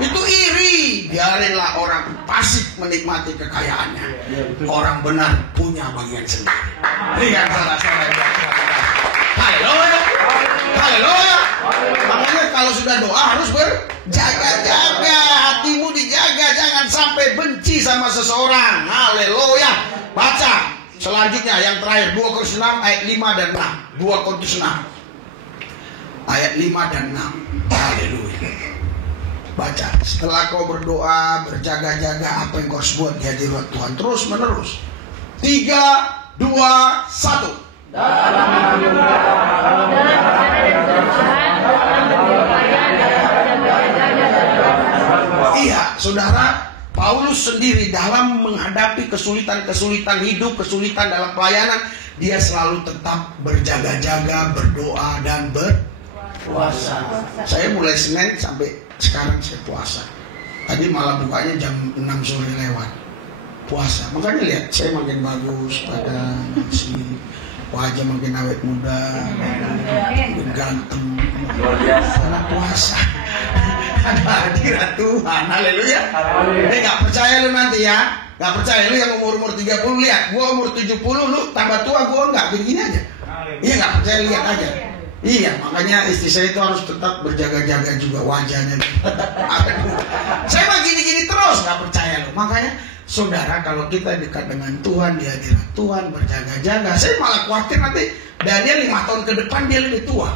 Itu iri. Biarinlah orang fasik menikmati kekayaannya. Orang benar punya bagian sendiri. Lihat saudara-saudara. Haleluya. Haleluya. Makanya kalau sudah doa harus berjaga-jaga. Hatimu dijaga, jangan sampai benci sama seseorang. Haleluya. Baca 1 Selanjutnya yang terakhir 2 Korintus 6 ayat 5 dan 6. 2 Korintus 6 ayat 5 dan 6. Haleluya. Baca. Setelah kau berdoa, berjaga-jaga, apa yang kau harus buat di hadirat Tuhan terus menerus. 3, 2, 1. Iya, saudara, Paulus sendiri dalam menghadapi kesulitan-kesulitan hidup, kesulitan dalam pelayanan, dia selalu tetap berjaga-jaga, berdoa dan berpuasa. Saya mulai Senin sampai sekarang saya puasa. Tadi malah bukanya jam 6 sore lewat. Puasa. Makanya lihat saya makin bagus pada nasi, wajah makin awet muda, makin ganteng. Karena puasa. Ada hadirat Tuhan. Haleluya. Gak percaya lu nanti ya. Gak percaya lu yang umur 30 lihat. Gua umur 70 lu tambah tua, gua enggak begini aja. Iya gak percaya lihat aja. Iya, makanya istri saya itu harus tetap berjaga-jaga juga wajahnya. Saya mah gini-gini terus, gak percaya loh. Makanya saudara, kalau kita dekat dengan Tuhan, di hadirat Tuhan, berjaga-jaga, saya malah khawatir nanti Daniel 5 tahun ke depan dia lebih tua.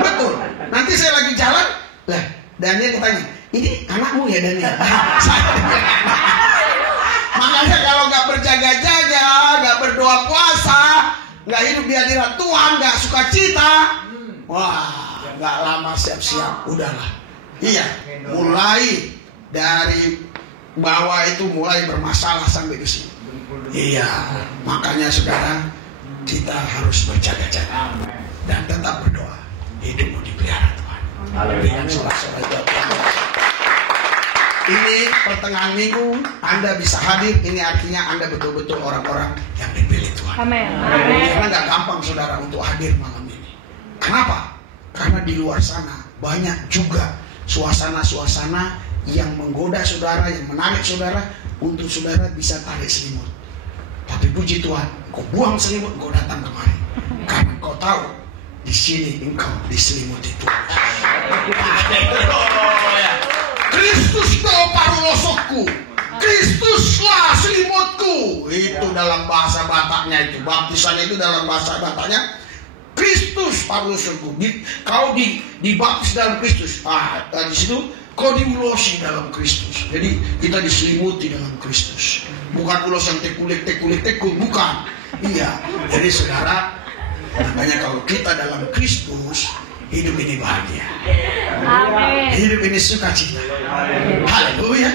Betul. Nanti saya lagi jalan, lah Daniel ditanya, ini anakmu ya Daniel? Makanya kalau gak berjaga-jaga, gak berdoa puasa, gak hidup di hadirat Tuhan, gak suka cita, wah, gak lama siap-siap, udahlah. Iya, mulai dari bawah itu mulai bermasalah sampai ke sini. Iya, makanya saudara, kita harus berjaga-jaga dan tetap berdoa. Hidupmu dipelihara Tuhan. Dengan sorak-sorai Tuhan. Ini pertengahan minggu Anda bisa hadir. Ini artinya Anda betul-betul orang-orang yang dipilih Tuhan. Amin. Karena gak gampang saudara untuk hadir malam ini. Kenapa? Karena di luar sana banyak juga suasana-suasana yang menggoda saudara, yang menarik saudara untuk saudara bisa tarik selimut. Tapi puji Tuhan, kau buang selimut, kau datang kemari. Karena kau tahu di sini engkau diselimuti Tuhan. Kristus do parulosokku, Kristuslah selimutku. Itu dalam bahasa Bataknya itu, baptisannya itu dalam bahasa Bataknya Kristus parulosokku. Kau dibaptis dalam Kristus. Di situ kau diulosi dalam Kristus. Jadi kita diselimuti dalam Kristus. Bukan ulosan tekulik, bukan. Iya. Jadi saudara, makanya kalau kita dalam Kristus, hidup ini bahagia. Amin. Hidup ini sukacita. Haleluya.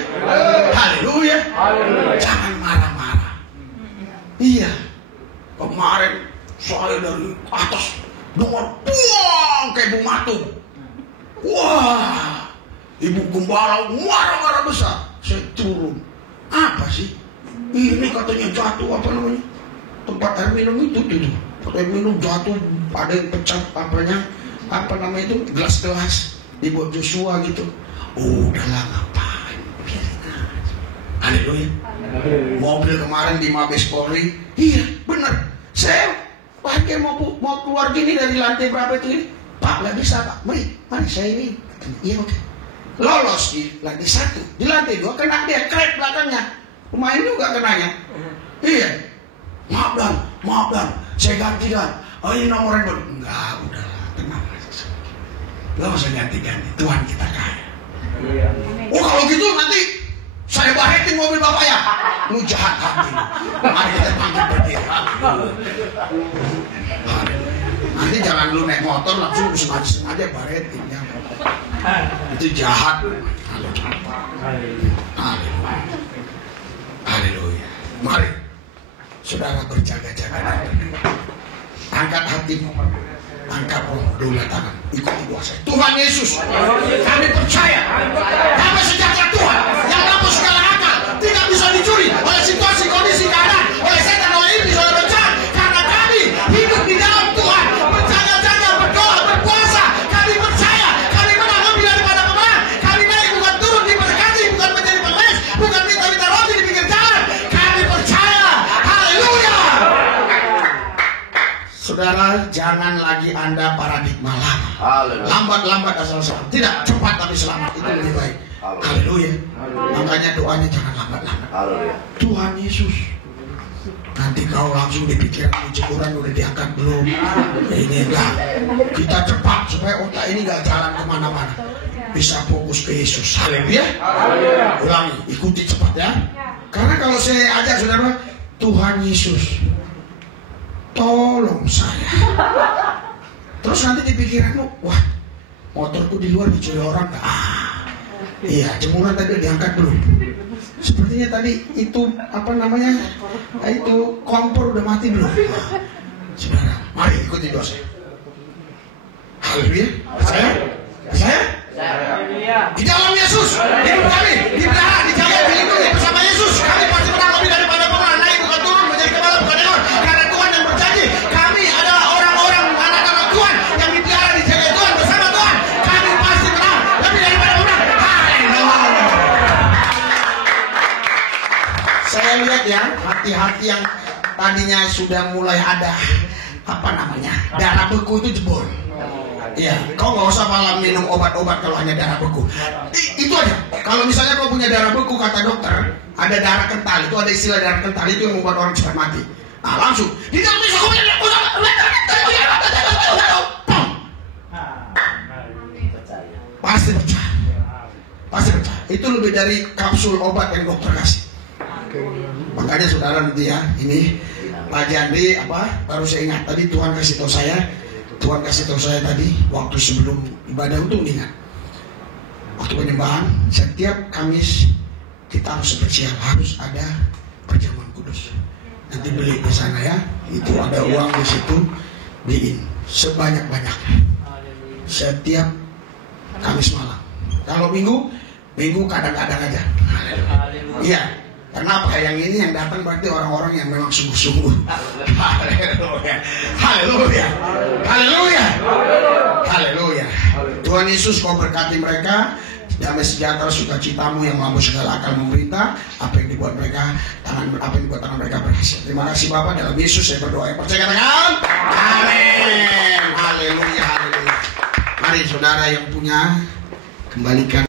Haleluya. Jangan marah-marah. Iya. Kemarin saya dari atas dengar buang kayak bung matung. Wah. Ibu gembala marah-marah besar. Saya turun. Apa sih? Ini katanya jatuh apa namanya? Tempat air minum itu tuh. Tempat air minum jatuh, ada yang pecah apa namanya itu, gelas-gelas dibuat Joshua gitu. Oh, udahlah ngapain? Biarin aja. Haleluya. Mobil kemarin di Mabes Polri. Iya, benar. Saya pakai mau keluar gini dari lantai berapa itu ini. Pak, nggak bisa Pak. Mari saya ini. Iya oke. Lolos di lantai 1, di lantai 2 kena dia krek belakangnya. Pemain juga kenanya. Iya. Maaf dan saya ganti dan. Oh ini nomor yang baru. Enggak, udahlah, tenang aja. Gak usah ganti-ganti. Tuhan kita kaya. Oh kalau gitu nanti saya bahetin mobil bapak ya. Lu jahat hati. Mari kita panggil berdiri. Nanti jangan lu naik motor langsung sengaja bahetin ya. Itu jahat. Haleluya. Mari saudara berjaga-jaga. Angkat hatimu, angkat roh, dua tangan, ikuti doa saya. Tuhan Yesus, kami percaya damai sejahtera Tuhan yang mampu segala akal, tidak bisa dicuri oleh situasi, kondisi, keadaan, oleh setan, oleh iblis, oleh bencana. Karena kami hidup di dalam Tuhan, berjaga-jaga, berdoa, berpuasa. Kami percaya, kami menang lebih daripada pemenang. Kami naik bukan turun diberkati, bukan menjadi pengemis, bukan minta-minta roti di pinggir jalan. Kami percaya, haleluya. Saudara, jangan lagi Anda paradigma lama. Lambat-lambat asal selamat. Tidak, cepat tapi selamat. Itu lebih baik. Haleluya. Makanya doanya jangan lambat-lambat. Tuhan Yesus, Nanti kau langsung dipikir Jemuran udah diangkat belum? Ini enggak. Kita cepat supaya otak ini enggak jalan kemana-mana. Bisa fokus ke Yesus. Haleluya. Ulangi, ikuti cepat ya. Karena kalau saya ajak saudara, Tuhan Yesus, tolong saya. Terus nanti di pikiranmu, wah, motorku di luar dicuri orang nggak? Iya, jemuran tadi diangkat belum? Sepertinya tadi itu apa namanya? Itu kompor udah mati belum? Saudara, mari ikuti doa saya. Haleluya. Saya di dalam Yesus, hidup kami dipelihara, dijaga, dilindungi bersama Yesus. Kami pasti menang lebih daripada pemenang, naik bukan turun, menjadi kepala bukan ekor. Karena Tuhan yang berjanji, kami adalah orang-orang anak-anak Tuhan yang dipelihara, dijaga Tuhan bersama Tuhan. Kami pasti menang lebih daripada pemenang. Haleluya. Saya lihat ya, hati-hati yang tadinya sudah mulai ada apa namanya darah beku itu jebol. Iya, kau nggak usah malah minum obat-obat kalau hanya darah beku. Itu aja. Kalau misalnya kau punya darah beku, kata dokter, ada darah kental. Itu ada istilah darah kental itu yang membuat orang cepat mati. Nah, langsung di dalam bisa kau punya pasti pecah. Pasti pecah. Itu lebih dari kapsul obat yang dokter kasih. Makanya saudara nanti ya, ini Pak Jandri baru saya ingat tadi Tuhan kasih tahu saya tadi waktu sebelum ibadah untuk ingat. Waktu penyembahan setiap Kamis kita harus bersiap, harus ada perjamuan kudus. Nanti beli di sana ya, itu ada uang di situ, beliin sebanyak-banyaknya. Setiap Kamis malam. Kalau Minggu kadang-kadang aja. Iya. Kenapa? Yang ini yang datang berarti orang-orang yang memang sungguh-sungguh. Haleluya. Haleluya. Haleluya. Haleluya. Tuhan Yesus kau berkati mereka. Damai sejahtera sukacitamu yang mampu segala akal memerintah. Apa yang dibuat tangan mereka berhasil. Terima kasih Bapak, dalam Yesus saya berdoa. Percaya katakan amin. Haleluya. Haleluya. Mari saudara yang punya kembalikan